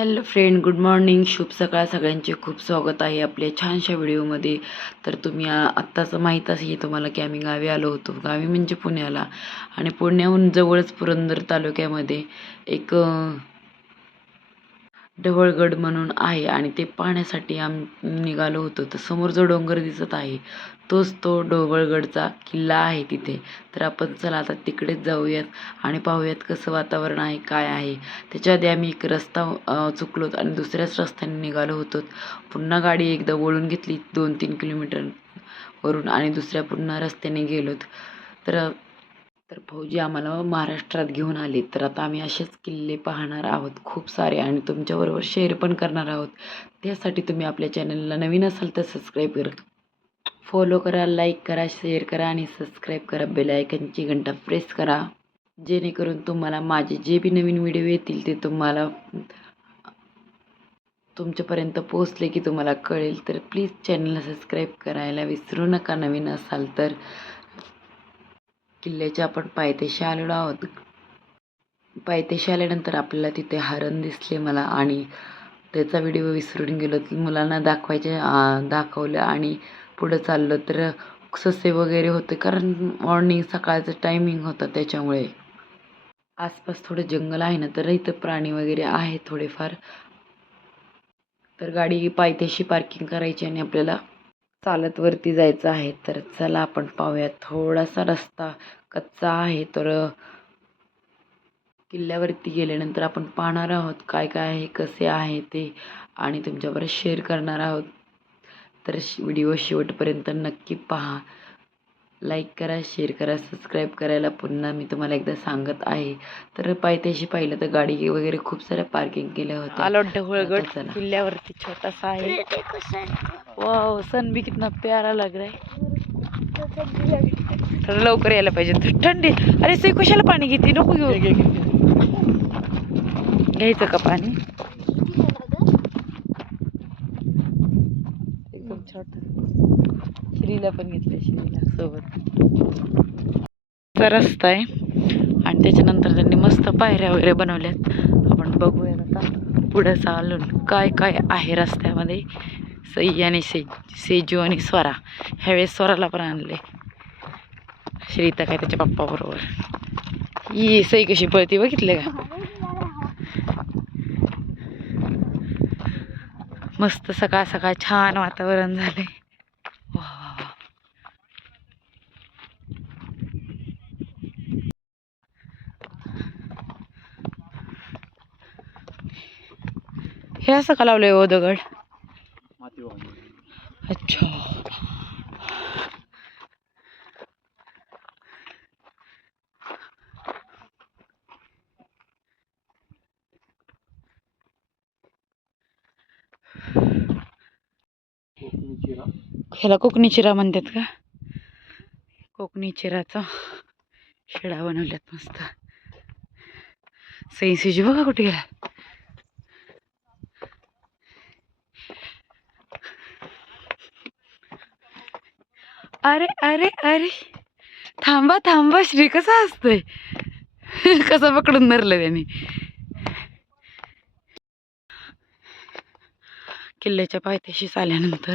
Hello friend good morning. शुभ सकाळ. सगळ्यांचे खूप स्वागत आहे आपल्या छानशा व्हिडिओमध्ये. तर तुम्ही आत्ताचं माहीत असेल तुम्हाला की आम्ही गावी आलो होतो. गावी म्हणजे पुण्याला आणि पुण्याहून जवळच पुरंदर तालुक्यामध्ये एक ढवळगड म्हणून आहे आणि ते पाहण्यासाठी आम निघालो होतो. तर समोर जो डोंगर दिसत आहे तोच तो ढवळगडचा किल्ला आहे तिथे. तर आपण चला आता तिकडेच जाऊयात आणि पाहूयात कसं वातावरण आहे काय आहे. त्याच्या आधी आम्ही एक रस्ता चुकलो चुकलोत आणि दुसऱ्याच रस्त्याने निघालो होतो. पुन्हा गाडी एकदा वळून घेतली दोन तीन किलोमीटरवरून आणि दुसऱ्या पुन्हा रस्त्याने गेलोत. तर तर फौजी आम्हाला महाराष्ट्रात घेऊन आले. तर आता आम्ही असेच किल्ले पाहणार आहोत खूप सारे आणि तुमच्याबरोबर शेअर पण करणार आहोत. त्यासाठी तुम्ही आपल्या चॅनलला नवीन असाल तर सबस्क्राईब करा. फॉलो करा लाईक करा शेअर करा आणि सबस्क्राईब करा. बेलायकनची घंटा प्रेस करा. जेणेकरून तुम्हाला माझे जे बी नवीन व्हिडिओ येतील ते तुम्हाला तुमच्यापर्यंत पोचले की तुम्हाला कळेल. तर प्लीज चॅनलला सबस्क्राईब करायला विसरू नका नवीन असाल तर. किल्ल्याच्या आपण पायथ्याशी आलेलो आहोत. पायथ्याशी आल्यानंतर आपल्याला तिथे हरण दिसले मला आणि त्याचा व्हिडिओ विसरून गेलो. मुलांना दाखवायचे दाखवलं आणि पुढं चाललं. तर ससे वगैरे होते कारण मॉर्निंग सकाळचं टायमिंग होतं त्याच्यामुळे. आसपास थोडं जंगल आहे ना तर इथं प्राणी वगैरे आहे थोडेफार. तर गाडी पायथ्याशी पार्किंग करायची आणि आपल्याला चालत वरती जायचं आहे तर चला आपण पाहूयात. थोडासा रस्ता कच्चा आहे तर किल्ल्यावरती गेल्यानंतर आपण पाहणार आहोत काय काय आहे कसे आहे ते आणि तुमच्याबरोबर शेअर करणार आहोत. तर व्हिडिओ शेवटपर्यंत नक्की पहा. लाईक करा शेअर करा सबस्क्राईब करायला पुन्हा मी तुम्हाला एकदा सांगत आहे. तर पायथ्याशी पाहिलं तर गाडी वगैरे खूप साऱ्या पार्किंग केल्या होत्या. आलो ढवळगड. किल्ल्यावरती छोटासा आहे. वाव सन भी कितना प्यारा लग रहा है. थोडं लवकर यायला पाहिजे. थ- थंडी. अरे सई कशाला पाणी घेते? नको घेऊ. घ्यायचं का पाणी? छोट श्रीला पण घेतलं श्रीला सोबत. रस्ता आहे. आणि त्याच्यानंतर त्यांनी मस्त पायऱ्या वगैरे बनवल्यात. आपण बघूया आता पुढं चालून काय काय आहे रस्त्यामध्ये. सई आणि से सेजू आणि स्वरा. ह्यावेळेस स्वराला पण आणले श्रीता काय त्याच्या पप्पाबरोबर. ही सई कशी पळती बघितले का? मस्त सकाळ सकाळ छान वातावरण झाले वा वा वा. हे असं का लावलंय ओ दगड? अच्छा. ह्याला कोकणी चिरा म्हणतात का? कोकणी चिराचा शिळा बनवल्यात मस्त. सई बघा कुठे गेला अरे अरे अरे. थांबा थांबा. श्री कसा असतोय कसा पकडून धरलं त्याने? किल्ल्याच्या पायथ्याशीच आल्यानंतर.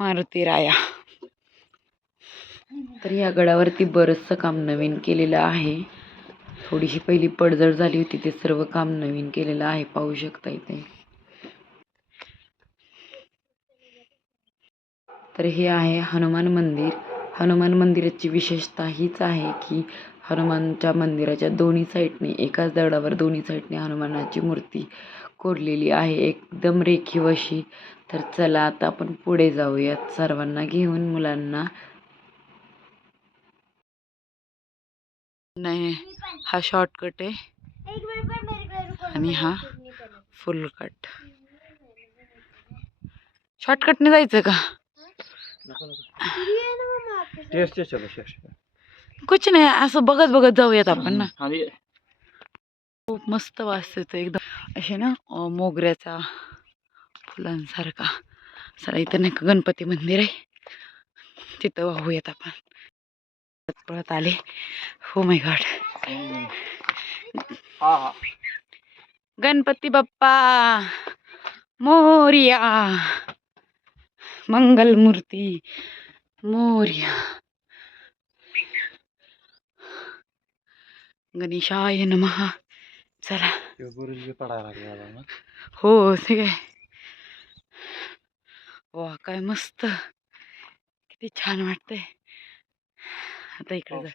मारुती राया. तर या गडावरती बरंचसं काम नवीन केलेलं आहे. थोडीशी पहिली पडझड झाली होती ते सर्व काम नवीन केलेलं आहे. पाहू शकता इथे. तर हे आहे हनुमान मंदिर. हनुमान मंदिराची विशेषता हीच आहे की हनुमानच्या मंदिराच्या दोन्ही साईडने एकाच दगडावर दोन्ही साईडने हनुमानाची मूर्ती कोरलेली आहे. एकदम रेखीव अशी. तर चला आता आपण पुढे जाऊयात सर्वांना घेऊन मुलांना. नाही हा शॉर्टकट आहे. आणि हा फुल कट शॉर्टकटने जायचं का? कुछ नाही असं बघत बघत जाऊयात आपण ना. खूप मस्त वास येतो एकदम. असे ना मोगऱ्याचा फुलांसारखा. चला इथं नाही का गणपती मंदिर आहे. तिथं वाहूयात आपण. पळत आले. हो माय गॉड गणपती बाप्पा मोर्या. मंगलमूर्ती. मोर्या. गणेशाय नमः. चला. हो ते काय? वा काय मस्त. किती छान वाटतंय. आता इकडे जा.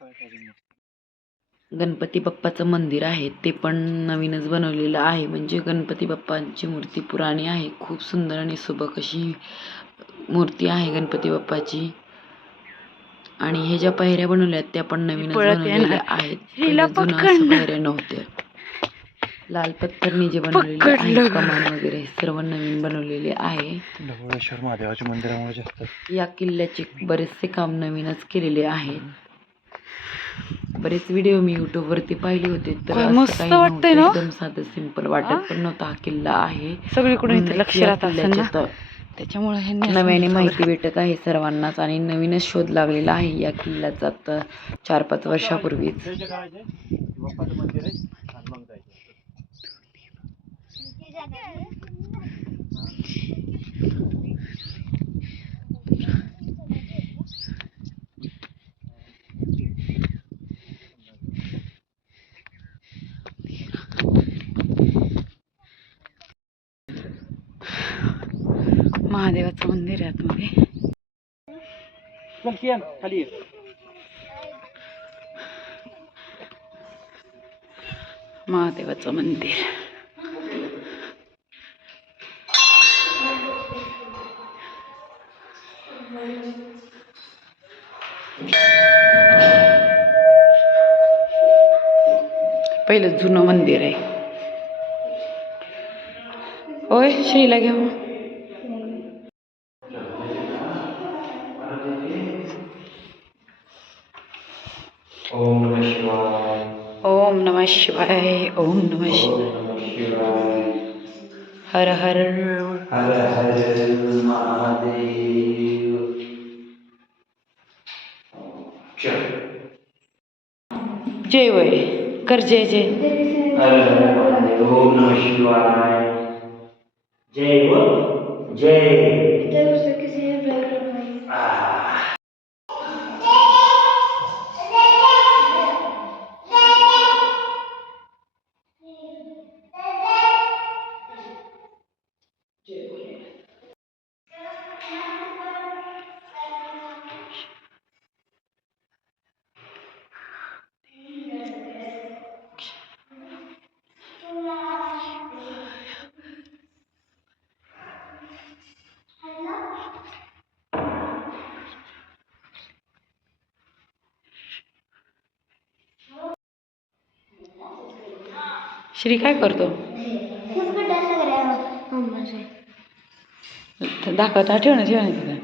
गणपती बाप्पाचं मंदिर आहे ते पण नवीनच बनवलेलं आहे. म्हणजे गणपती बाप्पांची मूर्ती पुराणी आहे. खूप सुंदर आणि सुबक अशी मूर्ती आहे गणपती बाप्पाची. आणि हे ज्या पायऱ्या बनवल्या आहेत त्या पण नवीनच बनवलेल्या. आहेत. पायऱ्या नव्हत्या. लाल पत्थरनी जे बनवलेले आहे. कमान वगैरे सर्व नवीन बनवलेले आहे. या किल्ल्याचे बरेचसे काम नवीनच केलेले आहेत. बरेच व्हिडिओ मी YouTube वरती पाहिले होते तर मस्त वाटतंय. ना? एकदम साधं सिंपल वाटत? पण नव्हता हा किल्ला आहे सगळीकडून इथे लक्ष या राहत असेल ना किल्ल्याच्या त्याच्यामुळे नव्याने माहिती भेटत आहे सर्वांनाच आणि नवीनच शोध लागलेला आहे या किल्ल्याचा आता चार पाच वर्षापूर्वीच मंदिर महादेवाचं मंदिर आहे आतमध्ये. खाली. महादेवाचं मंदिर. पहिलं जुनं मंदिर आहे. होय श्रीला घेऊ शिवाय ओम नमः शिवाय। हर हर। हर हर महादेव। जय वय कर जय जय। हर हर महादेव ओम नमः शिवाय। जय बोल जय श्री काय करतो? दाखवता ठेव ना ठेव ना तिथं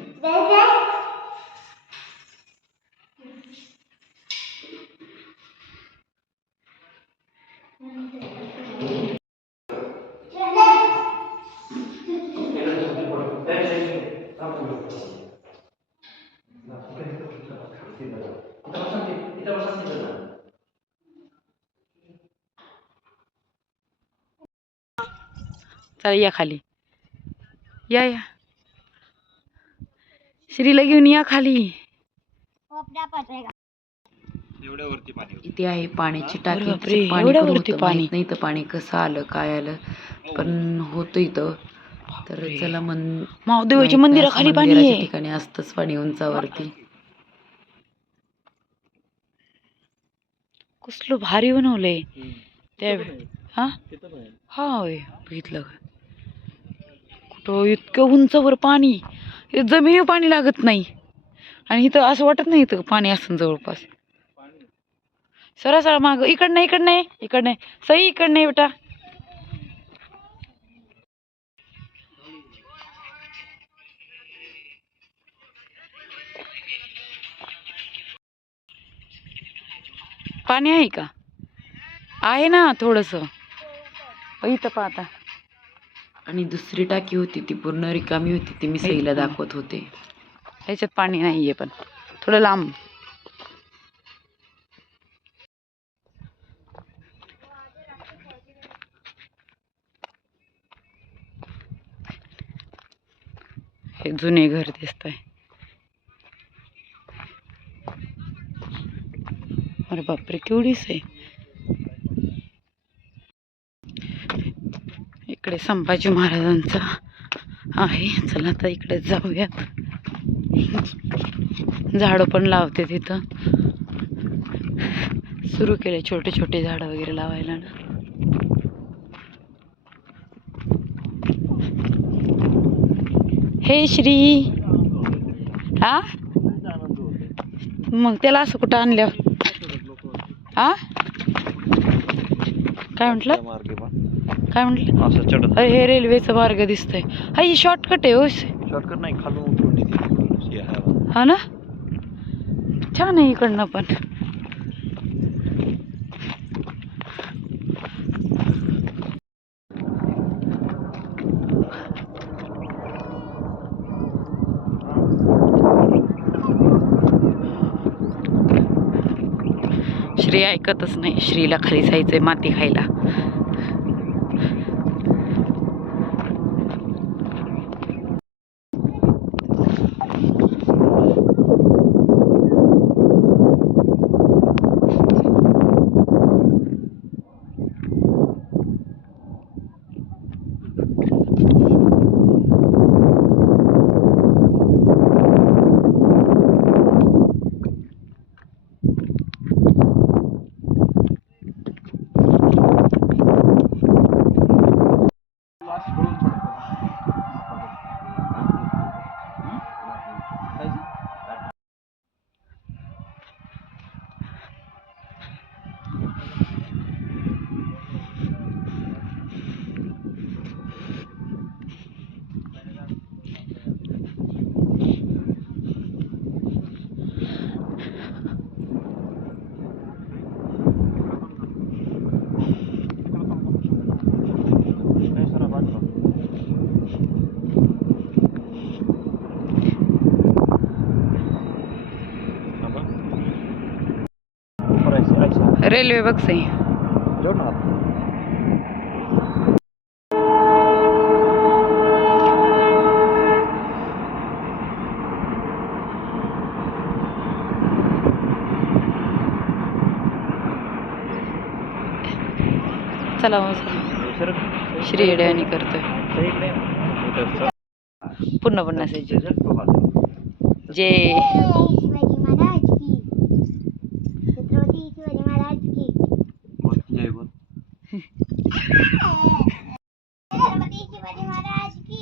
चला या खाली. या या. श्रीला घेऊन या खाली. इथे आहे पाण्याची टाकी. पाणी पण वरती नाही तर पाणी कसं आलं काय आलं पण होतं इथं. तर. चला मन महादेवाच्या मंदिराखाली पाणी आहे. ठिकाणी असतंच पाणी उंचावरती. कसलं भारी बनवलंय. त्या हा. हा होय. बघितलं तो इतकं उंचवर पाणी हे जमिनीवर पाणी लागत नाही. आणि इथं असं वाटत नाही इथं पाणी असं जवळपास. सरळ सरळ माग इकडं नाही इकडं नाही इकडं नाही सई इकडं नाही बेटा. पाणी आहे का? आहे ना थोडंसं. इथं पाहता. आणि दुसरी टाकी होती ती पूर्ण रिकामी होती ती मी सईला दाखवत होते. ह्याच्यात पाणी नाही आहे पण. थोडं लांब. हे जुने घर दिसत आहे अरे बापरे केवढीच आहे इकडे संभाजी महाराजांचा आहे. चला आता इकडे जाऊयात. झाडं पण लावते तिथं. सुरू केले छोटे छोटे झाडं वगैरे लावायला. ना हे श्री. हा मग त्याला असं कुठं आणलं? हा काय म्हटलं? काय म्हटलं असं चढत अरे हे रेल्वेचा मार्ग दिसतोय. हा ही शॉर्टकट आहे हो शॉर्टकट नाही खालून उतरून येते हे आहे. हा ना? छान आहे इकडनं पण. श्री ऐकतच नाही. श्रीला खाली जायचंय माती खायला. ना हात. चला. श्री येड्यावानी करतोय. पुन्हा पुन्हा असायची जर तो हात. जे शिवाजी महाराज की छत्रपती शिवाजी महाराज की बोल, जय बोल. छत्रपती शिवाजी महाराज की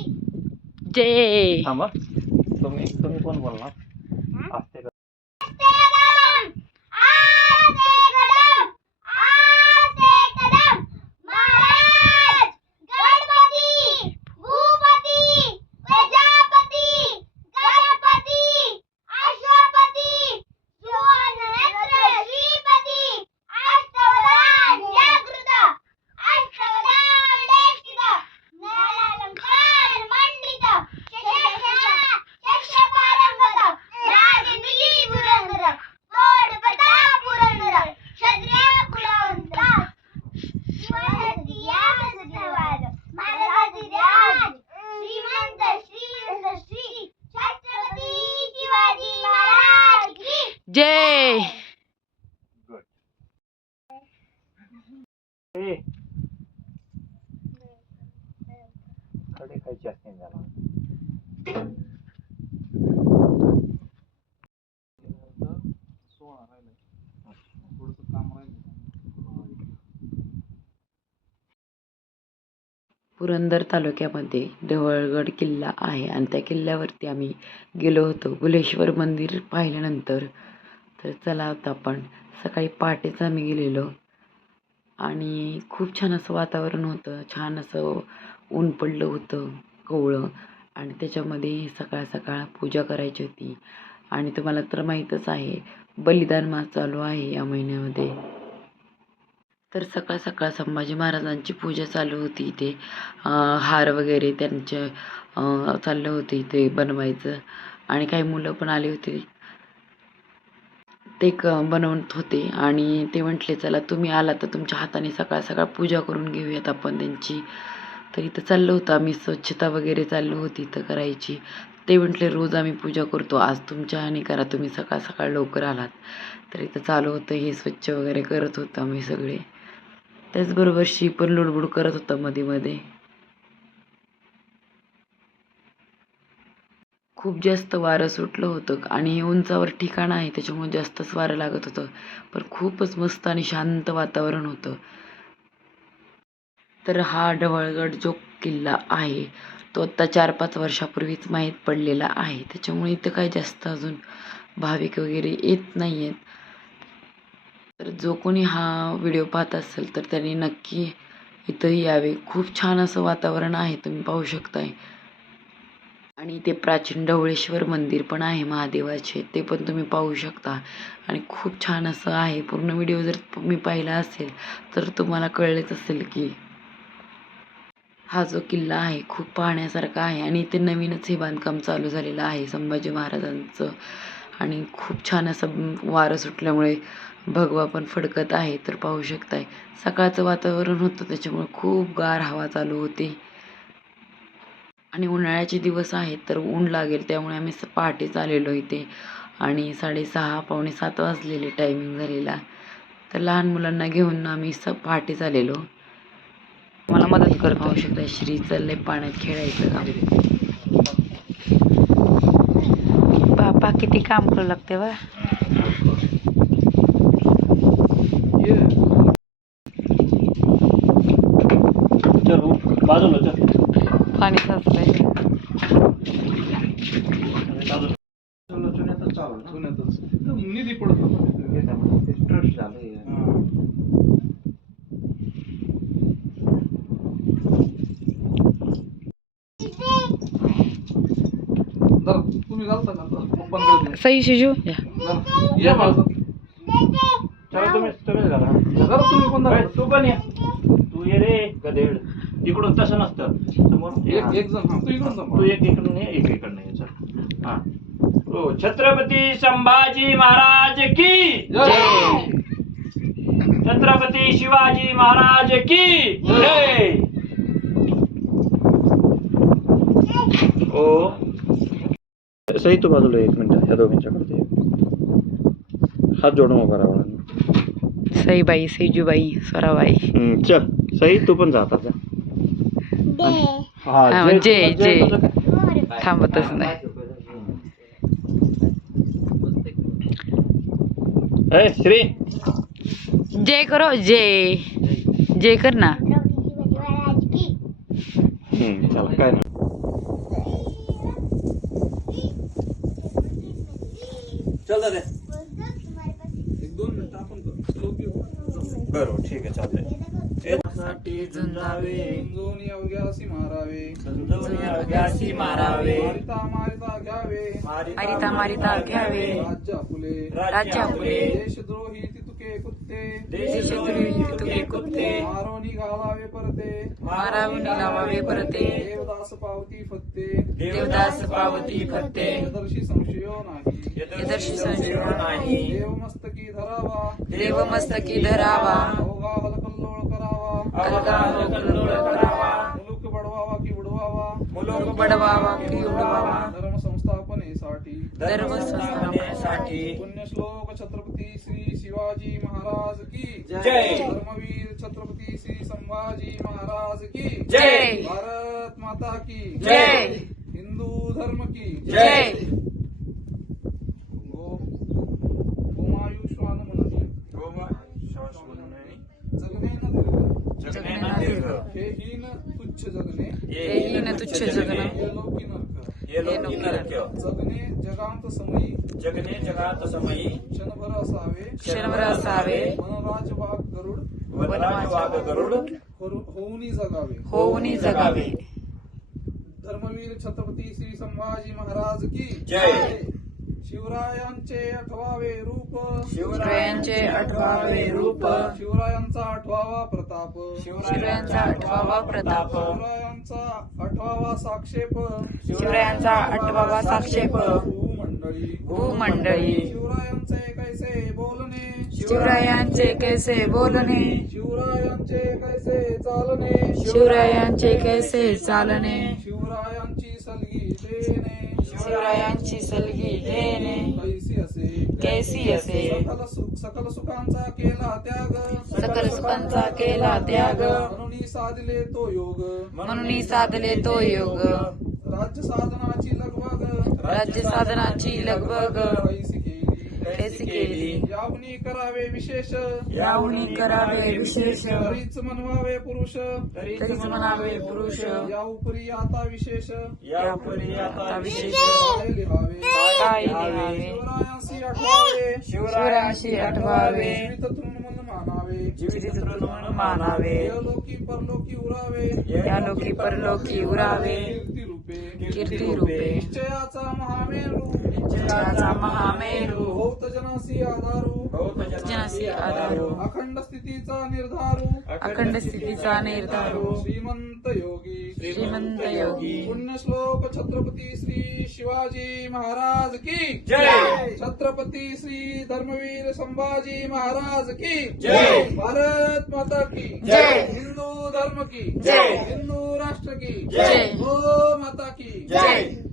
जे थांबा. तुम्ही तुम्ही कोण बोलणार असते का कदम आस्ते कदम आस्ते कदम महाराज गणपती भूपती प्रजापती गणपती अश्वपती सुवर्णनेत्र श्रीपती अष्टवधान जागृत अष्टवधान लेखित नयनालंकार मंडित शशशा शशपारंगत राजनिधी पुरंदर तोड प्रताप पुरंदर क्षत्रिय कुलवंत शिवहस्तियासदेवाद महाराज श्रीमंत श्रीमंत श्री छत्रपती शिवाजी महाराज की जय ए. कडे खायची असते त्याला पुरंदर तालुक्यामध्ये ढवळगड किल्ला आहे आणि त्या किल्ल्यावरती आम्ही गेलो होतो. बुलेश्वर मंदिर पाहिल्यानंतर. तर चला आता आपण सकाळी पहाटेच आम्ही गेलेलो. आणि खूप छान असं वातावरण होतं. छान असं ऊन पडलं होतं कोवळं आणि त्याच्यामध्ये सकाळ सकाळ पूजा करायची होती. आणि तुम्हाला तर माहीतच आहे बलिदान मास चालू आहे या महिन्यामध्ये. तर सकाळ सकाळ संभाजी महाराजांची पूजा चालू होती इथे. हार वगैरे त्यांचे चाललं होतं इथे बनवायचं. आणि काही मुलं पण आली होती. ते क बनवत होते. आणि ते म्हटले चला तुम्ही आला तर तुमच्या हाताने सकाळ सकाळ पूजा करून घेऊयात आपण त्यांची. तर इथं चाललं होतं आम्ही. स्वच्छता वगैरे चालू होती इथं करायची. ते म्हटले रोज आम्ही पूजा करतो. आज तुमच्या ह्याने करा. तुम्ही सकाळ सकाळ लवकर आलात. तर इथं चालू होतं. हे स्वच्छ वगैरे करत होतो आम्ही सगळे. त्याचबरोबर शी पण लुडबुड करत होता मध्ये मध्ये खूप जास्त वारं सुटलं होतं आणि हे उंचावर ठिकाण आहे त्याच्यामुळे जास्तच वारं लागत होतं. पण खूपच मस्त आणि शांत वातावरण होतं. तर हा ढवळगड जो किल्ला आहे तो आत्ता चार पाच वर्षापूर्वीच माहीत पडलेला आहे. त्याच्यामुळे इथं काही जास्त अजून भाविक वगैरे येत नाही आहेत तर जो कोणी हा व्हिडिओ पाहत असेल तर त्यांनी नक्की इथंही यावे. खूप छान असं वातावरण आहे तुम्ही पाहू शकताय. आणि ते प्राचीन ढवळेश्वर मंदिर पण आहे महादेवाचे ते पण तुम्ही पाहू शकता. आणि खूप छान असं आहे पूर्ण व्हिडिओ जर तुम्ही पाहिला असेल तर तुम्हाला कळलेच असेल की हा जो किल्ला आहे खूप पाहण्यासारखा आहे. आणि इथे नवीनच हे बांधकाम चालू झालेलं आहे संभाजी महाराजांचं. आणि खूप छान असं वारं सुटल्यामुळे भगवा पण फडकत आहे तर पाहू शकताय. सकाळचं वातावरण होतं त्याच्यामुळे खूप गार हवा चालू होती. आणि उन्हाळ्याचे दिवस आहेत तर ऊन लागेल त्यामुळे आम्ही स- पहाटेच आलेलो इथे. आणि साडेसहा पावणे सात वाजलेले टायमिंग झालेला. तर लहान मुलांना घेऊन आम्ही स पहाटेच आलेलो मला मदत कर पाहू शकता श्री चाललंय पाण्यात खेळायचं काम. बापा किती काम करू लागते बा चल उठ, बाजूला चल पाणी साचलंय. निधी पडतो ट्रस्ट झालं तुम्ही घालता का पप्पांकडे सई शिजू या. या माझं चला तुम्ही तुम्हीच घाला जरा तुम्ही पण धरा. तू पण ये. तू ये रे. गधेड. तिकडून तसं नसतं. समोर. एक एक जण हा तू इकडून जा तू एक इकडून ये एक इकडून ये. चल. हा. हो छत्रपती संभाजी महाराज की जय. छत्रपती शिवाजी महाराज की जय! ओ सही तू बाजूला एक मिनिट. ह्या दोघांच्याकडे हात जोडून उभा राहा. सईबाई सईजूबाई स्वराबाई चल. सही तू पण जात आता. हा, जय- जय-? थांबतच नाही ए, श्री जय करो जय जय कर ना महाराज की हम्म, चला काय चल दादा एक दोन मिनिटं आपण करू. बरोबर ठीक आहे चालतंय साठी झुंजावे. समजून अवघ्यासी मारावे. समजून अभ्यासी मारावे. मारिता मारिता घ्यावे. मारिता मारिता घ्यावे. राज्य फुले राज्य फुले देशद्रोही तितुके कुत्ते. देशद्रोही तुके कुत्ते. मारोनी घालावे परते. मारावून लावावे परते. देवदास पावती फत्ते देवदास पावती फत्ते यदर्शी संशयो नाही. यदर्शी संशयो नाही. देवमस्तकी धरावा. देव मस्तकी धरावा मुलुक बडवावा की बुडवावा मुलुक बडवावा की उडवावा। धर्म संस्थापनेसाठी धर्म संस्थापनेसाठी पुण्यश्लोक छत्रपती श्री शिवाजी महाराज की। जय. धर्मवीर छत्रपती श्री संभाजी महाराज की। जय. भारत माता की। जय. हिंदू धर्म की। जय। हे तुच्छ जगन लोकी जगणे जगांत समयी जगने जगात समयी क्षणभर असावे क्षणभर असावे मनराज वाघ गरुड वनराज वाघ गरुड होऊनी जगावे होऊनी जगावे धर्मवीर छत्रपती श्री संभाजी महाराज की जय. शिवरायांचे आठवावे रूप. शिवरायांचे आठवावे रूप. शिवरायांचा आठवावा प्रताप. शिवरायांचा आठवावा प्रताप. शिवरायांचा आठवावा साक्षेप. शिवरायांचा आठवावा साक्षेप. भूमंडळी. शिवरायांचे कैसे बोलणे. शिवरायांचे कैसे बोलणे. शिवरायांचे कैसे चालणे. शिवरायांचे कैसे चालणे. शिवरायांची सलगी घेणे कैसी असे सकल सुख सकल सुखांचा केला त्याग सकल सुखांचा केला त्याग म्हणून साधले तो योग म्हणून साधले तो योग राज्य साधनाची लगबग राज्य साधनाची लगबग कैसी केली. यावनी करावे विशेष. यावणी करावे विशेष. तरीच म्हणवावे पुरुष. तरीच म्हणावे पुरुष. या उपरी आता विशेष. यापुढे आता विशेष. काय लिहावे. काय लिहावे. शिवरायांशी आठवावे. शिवरायांशी आठवावे. जीवित तृणमन मानावे. जीवित तृण मानावे. लोकी परलोकी उरावे. या लोकी परलोकी उरावे. कीर्ती रूपे कीर्ती रूपे निश्चयाचा महामेरू. निश्चयाचा महामेरू. जनासी आधारू। जनासी आधारू। अखंड स्थितीचा निर्धारू। अखंड स्थितीचा निर्धारू। श्रीमंत योगी श्रीमंत योगी पुण्यश्लोक छत्रपती श्री शिवाजी महाराज की। जय. छत्रपती श्री धर्मवीर संभाजी महाराज की। जय. भारत माता की। जय. हिंदू धर्म की। जय. हिंदू राष्ट्र की। जय. गो माता की। जय।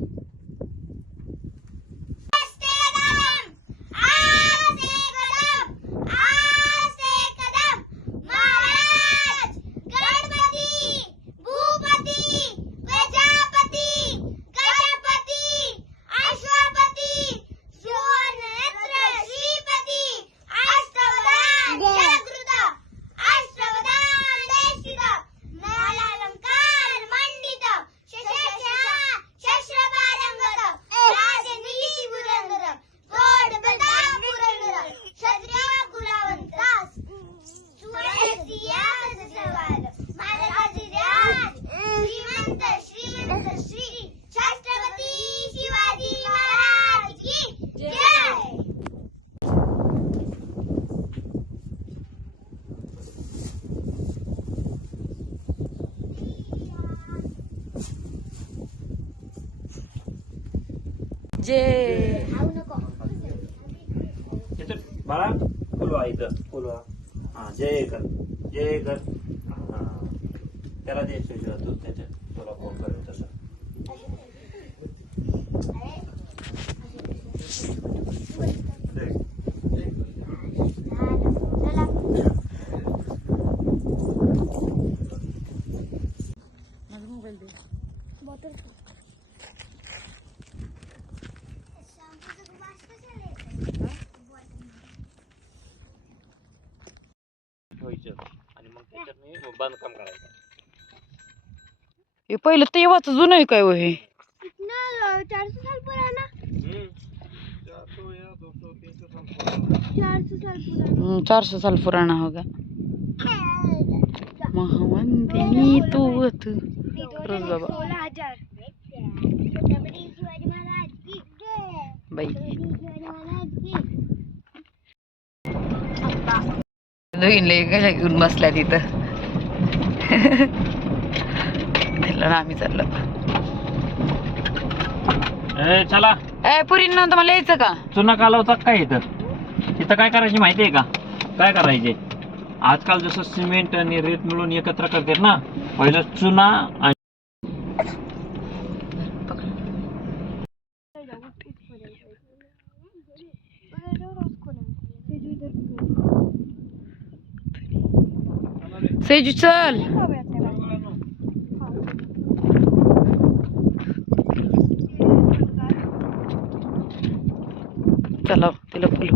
हो हे पहिलं तेव्हाच जुनं आहे काय हे चारशे साल पुराना हम्म. चारशे साल पुराना पुराणा होगा महावंदिनी तू वत बाबा. बाई. कशा घेऊन बसल्या तिथं. त्याला आम्ही चाललो. ए चला. ए पुरींना तुम्हाला यायचं का? चुना कालवता काय इथं? इथं काय करायची माहिती आहे का? काय करायचे? आजकाल जसं सिमेंट आणि रेत मिळून एकत्र करतात ना पहिलं चुना आणि सेजू चल. चला तिला फुल